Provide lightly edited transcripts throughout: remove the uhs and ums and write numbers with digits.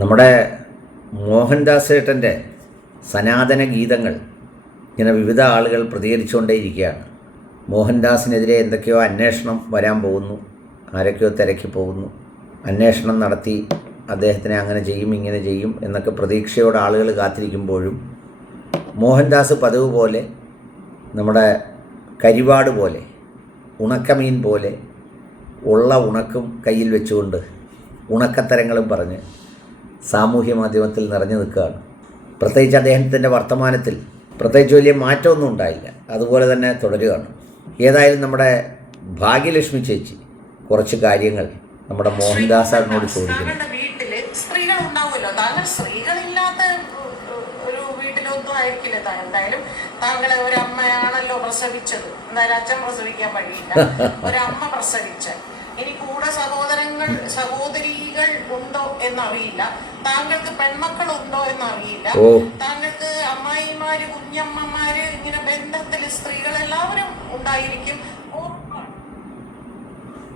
നമ്മുടെ മോഹൻദാസ് ഏട്ടൻ്റെ സനാതന ഗീതങ്ങൾ ഇങ്ങനെ വിവിധ ആളുകൾ പ്രതികരിച്ചുകൊണ്ടേയിരിക്കുകയാണ്. മോഹൻദാസിനെതിരെ എന്തൊക്കെയോ അന്വേഷണം വരാൻ പോകുന്നു, ആരൊക്കെയോ തിരക്കി പോകുന്നു, അന്വേഷണം നടത്തി അദ്ദേഹത്തിനെ അങ്ങനെ ചെയ്യും ഇങ്ങനെ ചെയ്യും എന്നൊക്കെ പ്രതീക്ഷയോടെ ആളുകൾ കാത്തിരിക്കുമ്പോഴും മോഹൻദാസ് പതിവ് പോലെ നമ്മുടെ കരിവാട് പോലെ ഉണക്കമീൻ പോലെ ഉള്ള ഉണക്കും കയ്യിൽ വെച്ചുകൊണ്ട് ഉണക്കത്തരങ്ങളും പറഞ്ഞ് സാമൂഹ്യ മാധ്യമത്തിൽ നിറഞ്ഞു നിൽക്കുകയാണ്. പ്രത്യേകിച്ച് അദ്ദേഹത്തിൻ്റെ വർത്തമാനത്തിൽ പ്രത്യേകിച്ച് വലിയ മാറ്റമൊന്നും ഉണ്ടായില്ല, അതുപോലെ തന്നെ തുടരുകയാണ്. ഏതായാലും നമ്മുടെ ഭാഗ്യലക്ഷ്മി ചേച്ചി കുറച്ച് കാര്യങ്ങൾ നമ്മുടെ മോഹൻദാസിനോട് ചോദിക്കുന്നു. സ്ത്രീകൾ ഉണ്ടാവുമല്ലോ, താങ്കൾ സ്ത്രീകളില്ലാത്ത ഒരു വീട്ടിലൊന്നും ആയിരിക്കില്ല. എന്തായാലും താങ്കളെ ഒരു അമ്മയാണല്ലോ പ്രസവിച്ചത്, എന്തായാലും അച്ഛൻ പ്രസവിക്കാൻ വഴിയില്ല, ഒരമ്മ പ്രസവിച്ച. ഇനി കൂടെ സഹോദരികൾ ഉണ്ടോ എന്നറിയില്ല, താങ്കൾക്ക് പെൺമക്കളുണ്ടോ എന്നറിയില്ല, താങ്കൾക്ക് അമ്മായിമാര് കുഞ്ഞമ്മമാര് ഇങ്ങനെ ബന്ധത്തിൽ സ്ത്രീകൾ എല്ലാവരും ഉണ്ടായിരിക്കും.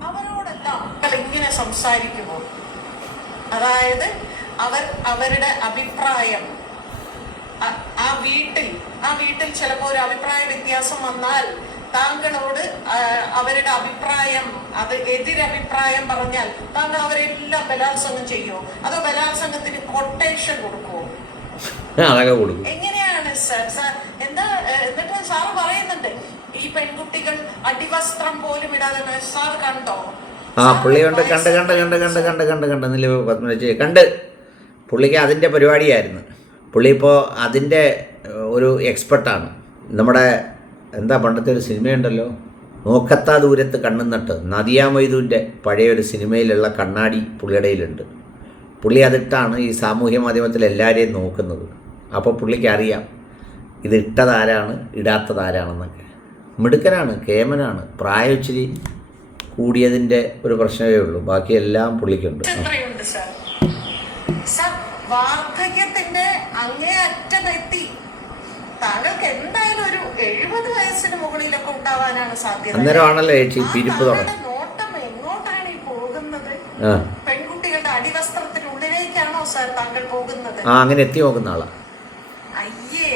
അവരോടെല്ലാം ഇങ്ങനെ സംസാരിക്കുമ്പോൾ അതായത് അവരുടെ അഭിപ്രായം ആ വീട്ടിൽ ചിലപ്പോൾ ഒരു അഭിപ്രായ വ്യത്യാസം വന്നാൽ താങ്കളോട് അവരുടെ അഭിപ്രായം, അത് എതിരഭിപ്രായം പറഞ്ഞാൽ താങ്കൾ അവരെല്ലാം ബലാത്സംഗം ചെയ്യുമോ, അതോ ബലാത്സംഗത്തിന് കൊട്ടേഷൻ കൊടുക്കുമോ? എങ്ങനെയാണ് സാർ എന്താ? എന്നിട്ട് സാറ് പറയുന്നുണ്ട് ഈ പെൺകുട്ടികൾ അടിവസ്ത്രം പോലും ഇടാതെ. സാർ കണ്ടോ? പുള്ളിയുണ്ട്, കണ്ട് പുള്ളിക്ക് അതിൻ്റെ പരിപാടിയായിരുന്നു. പുള്ളി ഇപ്പോൾ അതിൻ്റെ ഒരു എക്സ്പെർട്ടാണ്. നമ്മുടെ എന്താ പണ്ടത്തെ ഒരു സിനിമയുണ്ടല്ലോ, നോക്കത്താ ദൂരത്ത് കണ്ണും നട്ട്, നദിയ മൊയ്തുവിൻ്റെ പഴയൊരു സിനിമയിലുള്ള കണ്ണാടി പുള്ളിയുടെ കയ്യിലുണ്ട്. പുള്ളി അതിട്ടാണ് ഈ സാമൂഹ്യ മാധ്യമത്തിൽ എല്ലാവരെയും നോക്കുന്നത്. അപ്പോൾ പുള്ളിക്ക് അറിയാം ഇത് ഇട്ടതാരാണ് ഇടാത്തതാരാണെന്നൊക്കെ. മിടുക്കനാണ്, കേമനാണ്. പ്രായം ഇച്ചിരി കൂടിയതിൻ്റെ ഒരു പ്രശ്നമേ ഉള്ളൂ, ബാക്കിയെല്ലാം പുള്ളിക്കുണ്ട്. വാർദ്ധക്യത്തിന്റെ അങ്ങേ അറ്റമെത്തി. താങ്കൾക്ക് എന്തായാലും ഒരു 70 വയസ്സിന് മുകളിലൊക്കെ ഉണ്ടാവാനാണ് സാധ്യത. അന്നേരമാണല്ലോ ചേച്ചി പിരിപ്പ് തുടങ്ങുന്നത്. നോട്ടം എങ്ങോട്ടാണ് ഈ പോകുന്നത്? പെൺകുട്ടികളുടെ അടിവസ്ത്രത്തിനുള്ളിലേക്കാണോ സാർ താങ്കൾ പോകുന്നത്? അങ്ങനെ എത്തി നോക്കുന്ന ആളാ. അയ്യേ,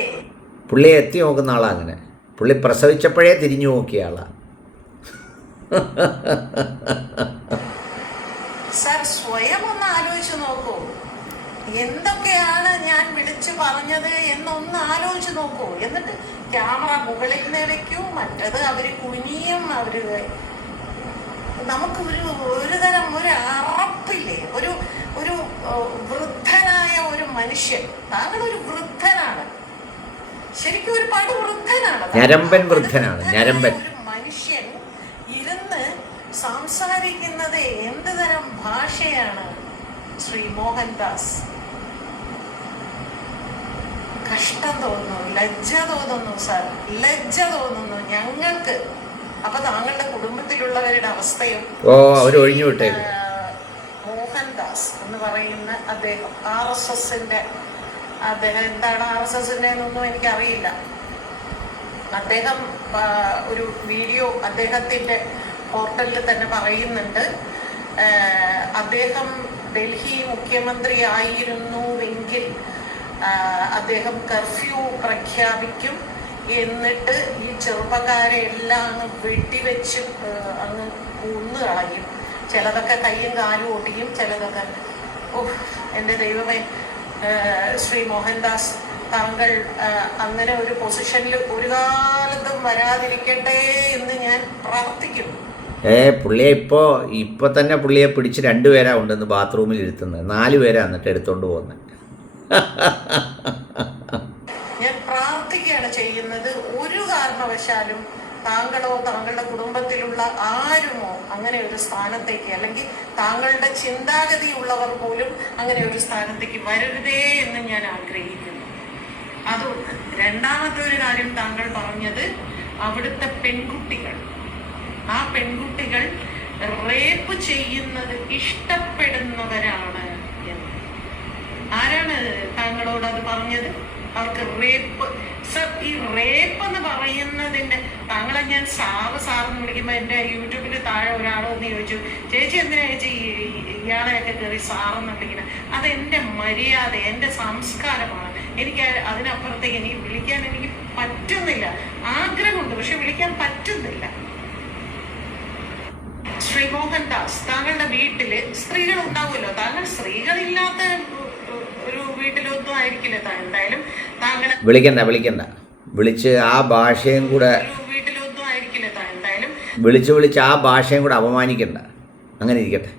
പുള്ളിയെ എത്തി നോക്കുന്ന ആളാ. അങ്ങനെ പുള്ളി പ്രസവിച്ചപ്പോഴേ തിരിഞ്ഞു നോക്കിയ ആളാ. സാർ സ്വയം ഒന്ന് ആലോചിച്ച് നോക്കൂ, എന്തൊക്കെയാണ് ഞാൻ വിളിച്ചു പറഞ്ഞത് എന്നൊന്ന് ആലോചിച്ച് നോക്കൂ. എന്നിട്ട് ക്യാമറ മുകളിൽ നിന്ന് വെക്കൂ, മറ്റത് അവര് കുനിയും, അവര് നമുക്ക് ഒരു തരം ഒരു അറപ്പില്ലേ, ഒരു വൃദ്ധനായ ഒരു മനുഷ്യൻ. താങ്കൾ ഒരു വൃദ്ധനാണ്, ശരിക്കും ഒരു പടി വൃദ്ധനാണ്, ഞരമ്പൻ വൃദ്ധനാണ്. ഞരമ്പൻ ഒരു മനുഷ്യൻ ഇരുന്ന് സംസാരിക്കുന്നത് എന്ത് തരം ഭാഷയാണ് ശ്രീ മോഹൻദാസ്? കഷ്ടം തോന്നുന്നു, ലജ്ജ തോന്നുന്നു സാർ, ലജ്ജ തോന്നുന്നു ഞങ്ങൾക്ക്. അപ്പൊ താങ്കളുടെ കുടുംബത്തിലുള്ളവരുടെ അവസ്ഥയും. ഒഴിഞ്ഞു വിട്ടേ. മോഹൻദാസ് എന്ന് പറയുന്ന അദ്ദേഹം RSSന്റെ, അദ്ദേഹം എന്താണ് RSSന്റെ എന്നൊന്നും എനിക്കറിയില്ല. അദ്ദേഹം ഒരു വീഡിയോ അദ്ദേഹത്തിന്റെ പോർട്ടലിൽ തന്നെ പറയുന്നുണ്ട്, അദ്ദേഹം ഡൽഹി മുഖ്യമന്ത്രി ആയിരുന്നുവെങ്കിൽ അദ്ദേഹം കർഫ്യൂ പ്രഖ്യാപിക്കും, എന്നിട്ട് ഈ ചെറുപ്പക്കാരെ എല്ലാം അങ്ങ് വെട്ടിവെച്ച് അങ്ങ് കൊന്നു കളയും. ചിലതൊക്കെ കയ്യും കാലും ഓട്ടിയും, ചിലതൊക്കെ. എൻ്റെ ദൈവമേ, ശ്രീ മോഹൻദാസ് താങ്കൾ അങ്ങനെ ഒരു പൊസിഷനിൽ ഒരു കാലത്തും വരാതിരിക്കട്ടെ എന്ന് ഞാൻ പ്രാർത്ഥിക്കുന്നു. പുള്ളിയെ ഇപ്പോൾ തന്നെ പുള്ളിയെ പിടിച്ച് 2 പേരാ ഉണ്ടെന്ന് ബാത്റൂമിൽ ഇരുത്തുന്നത്. 4 പേരാ എന്നിട്ട് എടുത്തോണ്ട് പോകുന്നത്. ഞാൻ പ്രാർത്ഥിക്കുകയാണ് ചെയ്യുന്നത്, ഒരു കാരണവശാലും താങ്കളോ താങ്കളുടെ കുടുംബത്തിലുള്ള ആരുമോ അങ്ങനെ ഒരു സ്ഥാനത്തേക്ക്, അല്ലെങ്കിൽ താങ്കളുടെ ചിന്താഗതിയുള്ളവർ പോലും അങ്ങനെ ഒരു സ്ഥാനത്തേക്ക് വരരുതേ എന്ന് ഞാൻ ആഗ്രഹിക്കുന്നു. അതുകൊണ്ട് രണ്ടാമത്തെ ഒരു കാര്യം താങ്കൾ പറഞ്ഞത്, അവിടുത്തെ പെൺകുട്ടികൾ, ആ പെൺകുട്ടികൾ റേപ്പ് ചെയ്യുന്നത് ഇഷ്ടപ്പെടുന്നവരാണ് എന്ന്. ആരാണ് താങ്കളോട് അത് പറഞ്ഞത്? അവർക്ക് റേപ്പ്. സർ, ഈ റേപ്പ് എന്ന് പറയുന്നതിന്റെ, താങ്കളെ ഞാൻ സാറെന്ന് വിളിക്കുമ്പോൾ എൻ്റെ യൂട്യൂബിൽ താഴെ ഒരാൾ വന്ന് ചോദിച്ചു, ചേച്ചി എന്തിനാ ചേച്ചി ഇയാളെയൊക്കെ കയറി സാറെന്ന് വിളിക്കുന്നത്? അതെൻ്റെ മര്യാദ, എൻ്റെ സംസ്കാരമാണ്. എനിക്ക് അതിനപ്പുറത്തേക്ക് എനിക്ക് വിളിക്കാൻ എനിക്ക് പറ്റുന്നില്ല. ആഗ്രഹമുണ്ട്, പക്ഷെ വിളിക്കാൻ പറ്റുന്നില്ല. ശ്രീ മോഹൻദാസ്, താങ്കളുടെ വീട്ടില് സ്ത്രീകൾ ഉണ്ടാവുമല്ലോ. താങ്കൾ സ്ത്രീകളില്ലാത്ത ഒരു വീട്ടിലൊന്നും ആയിരിക്കില്ല. എന്തായാലും താങ്കളുടെ വിളിക്കണ്ട വിളിച്ച് ആ ഭാഷയും കൂടെ ഒരു വീട്ടിലൊന്നും ആയിരിക്കില്ല. എന്തായാലും വിളിച്ച് ആ ഭാഷയും കൂടെ അപമാനിക്കണ്ട. അങ്ങനെ ഇരിക്കട്ടെ.